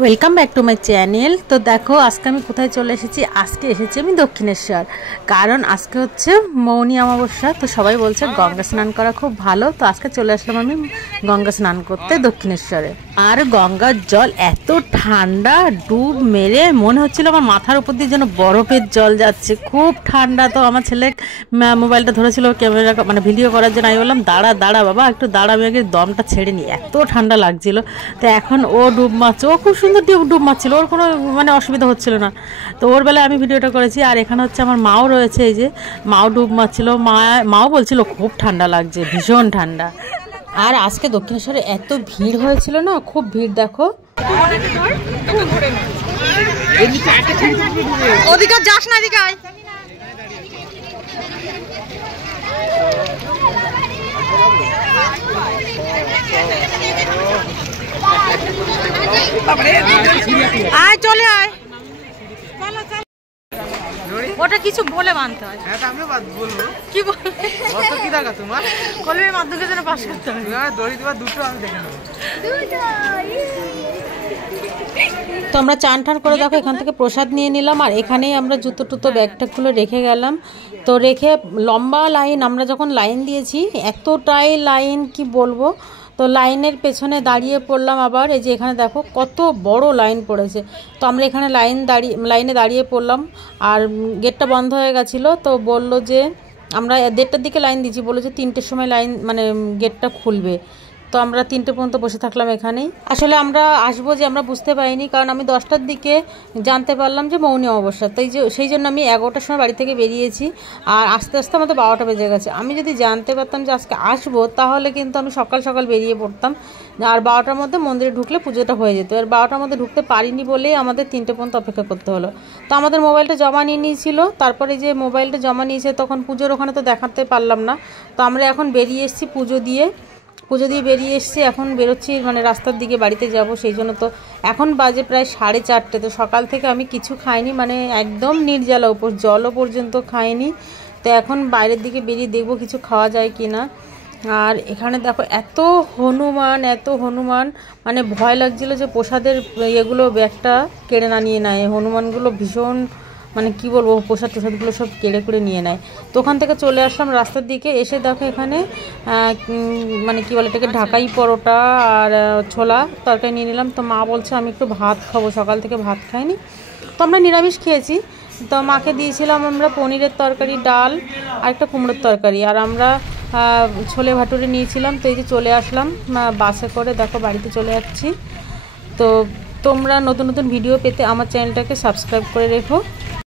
Welcome back to my channel. তো দেখো আজকে আমি কোথায় চলে এসেছি। আজকে এসেছি আমি দক্ষিণেশ্বর, কারণ আজকে হচ্ছে মৌনী অমাবস্যা। তো সবাই বলছে গঙ্গা স্নান করা খুব ভালো, তো আজকে চলে আসলাম আমি গঙ্গা স্নান করতে দক্ষিণেশ্বরে। আর গঙ্গার জল এত ঠান্ডা, ডুব মেরে মনে হচ্ছিল আমার মাথার উপর দিয়ে যেন বরফের জল যাচ্ছে, খুব ঠান্ডা। তো আমার ছেলে মোবাইলটা ধরেছিল ক্যামেরা মানে ভিডিও করার জন্য। আমি বললাম দাঁড়া দাঁড়া বাবা, একটু দাঁড়া, আমি আগে দমটা ছেড়ে নিই, এত ঠান্ডা লাগছিল। তো এখন ও ডুব মারছে, ও খুব সুন্দর ডুব মারছিল, ওর কোনো মানে অসুবিধা হচ্ছিল না। তো ওর বেলায় আমি ভিডিওটা করেছি। আর এখানে হচ্ছে আমার মাও রয়েছে, এই যে মাও ডুব মারছিল। মাও বলছিল খুব ঠান্ডা লাগছে, ভীষণ ঠান্ডা। আর আজকে দক্ষিণেশ্বরে এত ভিড় হয়েছিল না, খুব ভিড়। দেখো ওদিকে যাস না, এদিকে আয়। আয় চলে আয়, ওটা কিছু বলে বানতে হয়। হ্যাঁ আমিও বলবো কি বলবে, কত কি দরকার তোমার? কলমের মাধ্যমে যেন পাস করতে হবে। দড়ি দেওয়া দুটো আমি দেখে নেবো। তো আমরা চান টান করে দেখো এখান থেকে প্রসাদ নিয়ে নিলাম। আর এখানেই আমরা জুতো টুতো ব্যাগটা খুলে রেখে গেলাম। তো রেখে লম্বা লাইন, আমরা যখন লাইন দিয়েছি এতটাই লাইন কি বলবো। তো লাইনের পেছনে দাঁড়িয়ে পড়লাম আবার। এই যে এখানে দেখো কত বড় লাইন পড়েছে। তো আমরা এখানে লাইনে দাঁড়িয়ে পড়লাম। আর গেটটা বন্ধ হয়ে গেছিলো। তো বললো যে আমরা 1:30টার দিকে লাইন দিয়েছি, বললো যে 3টের সময় লাইন মানে গেটটা খুলবে। তো আমরা 3টে পর্যন্ত বসে থাকলাম এখানেই। আসলে আমরা আসবো যে আমরা বুঝতে পারিনি, কারণ আমি 10টার দিকে জানতে পারলাম যে মৌনী অমাবস্যা। তাই সেই জন্য আমি 11টার সময় বাড়ি থেকে বেরিয়েছি। আর আস্তে আস্তে আমাদের 12টা বেজে গেছে। আমি যদি জানতে পারতাম যে আজকে আসবো, তাহলে কিন্তু আমি সকাল সকাল বেরিয়ে পড়তাম। আর 12টার মধ্যে মন্দিরে ঢুকলে পুজোটা হয়ে যেত। আর 12টার মধ্যে ঢুকতে পারিনি বলেই আমাদের 3টে পর্যন্ত অপেক্ষা করতে হলো। তো আমাদের মোবাইলটা জমা নিয়ে নিয়েছিল। তারপরে যে মোবাইলটা জমা নিয়েছে, তখন পুজোর ওখানে তো দেখাতে পারলাম না। তো আমরা এখন বেরিয়ে এসেছি পুজো দিয়ে বেরিয়ে এসেছি। এখন বেরোচ্ছি মানে রাস্তার দিকে বাড়িতে যাব। সেই জন্য তো এখন বাজে প্রায় 4:30। তো সকাল থেকে আমি কিছু খাইনি, মানে একদম নির্জলা উপোস, জলও পর্যন্ত খাইনি। তো এখন বাইরের দিকে বেরিয়ে দেখবো কিছু খাওয়া যায় কি না। আর এখানে দেখো এত হনুমান, মানে ভয় লাগছিল যে প্রসাদের এগুলো ব্যাগটা কেড়ে না নিয়ে নেয়। হনুমানগুলো ভীষণ মানে কি বলবো, প্রসাদগুলো সব কেড়ে করে নিয়ে নেয়। তো ওখান থেকে চলে আসলাম রাস্তার দিকে। এসে দেখো এখানে মানে কি বলে এটাকে, ঢাকাই পরোটা আর ছোলা তরকারি নিয়ে নিলাম। তো মা বলছে আমি একটু ভাত খাবো, সকাল থেকে ভাত খাইনি। তো আমরা নিরামিষ খেয়েছি। তো মাকে দিয়েছিলাম আমরা পনিরের তরকারি, ডাল আর একটা কুমড়োর তরকারি। আর আমরা ছোলে ভাটুরে নিয়েছিলাম। তো এই যে চলে আসলাম বাসে করে, দেখো বাড়িতে চলে যাচ্ছি। তো তোমরা নতুন নতুন ভিডিও পেতে আমার চ্যানেলটাকে সাবস্ক্রাইব করে রেখো।